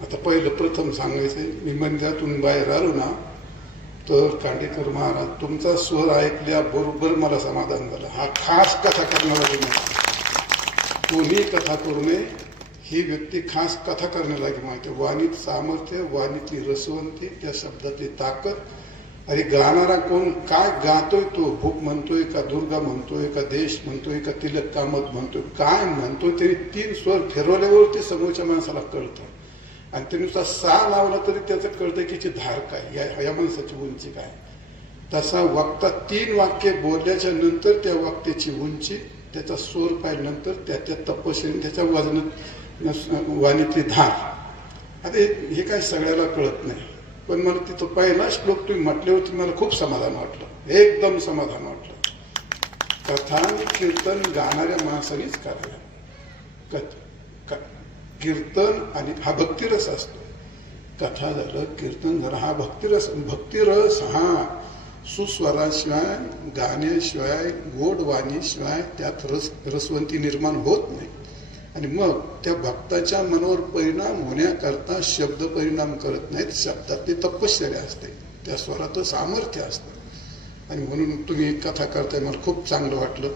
आता पहिलं प्रथम सांगायचं, मी मंदिरातून बाहेर आलो ना तर कांडेकर महाराज तुमचा स्वर ऐकल्याबरोबर मला समाधान झालं. हा खास कथा करणारा नाही, कोणी कथा करू नये, ही व्यक्ती खास कथा करण्यालागी माहिती. वाणीत सामर्थ्य, वाणीतली रसवंती, त्या शब्दातली ताकद. अरे गाणारा कोण, काय गातोय तो, भूक म्हणतोय का, दुर्गा म्हणतोय का, देश म्हणतोय का, तिलक कामत म्हणतोय, काय म्हणतोय, तरी 3 स्वर फिरवल्यावरती समोरच्या माणसाला कळतं. आणि ते नुसता सा लावला तरी त्याचं कळतं की धार काय, या माणसाची उंची काय. तसा वक्ता 3 वाक्य बोलल्याच्या नंतर त्या वाक्याची उंची, त्याचा स्वर पाहिल्यानंतर त्या तपस्वी, त्याच्या वजन, वाणीतली धार. आता हे काय सगळ्याला कळत नाही, पण मला तिथं पहिला श्लोक तुम्ही म्हटल्यावरती मला खूप समाधान वाटलं, एकदम समाधान वाटलं. कथा आणि कीर्तन गाणाऱ्या माणसानेच करायला. कीर्तन आणि हा भक्तिरस असतो. कथा झालं, कीर्तन झालं, हा भक्तिरस. भक्तिरस हा सुस्वराशिवाय, गाण्याशिवाय, गोड वाणीशिवाय त्यात रसवंती निर्माण होत नाही. आणि मग त्या भक्ताच्या मनावर परिणाम होण्याकरता शब्द परिणाम करत नाहीत, शब्दात ते तपश्चर्या असते, त्या स्वराचं सामर्थ्य असतं. आणि म्हणून तुम्ही कथा करताय, मला खूप चांगलं वाटलं.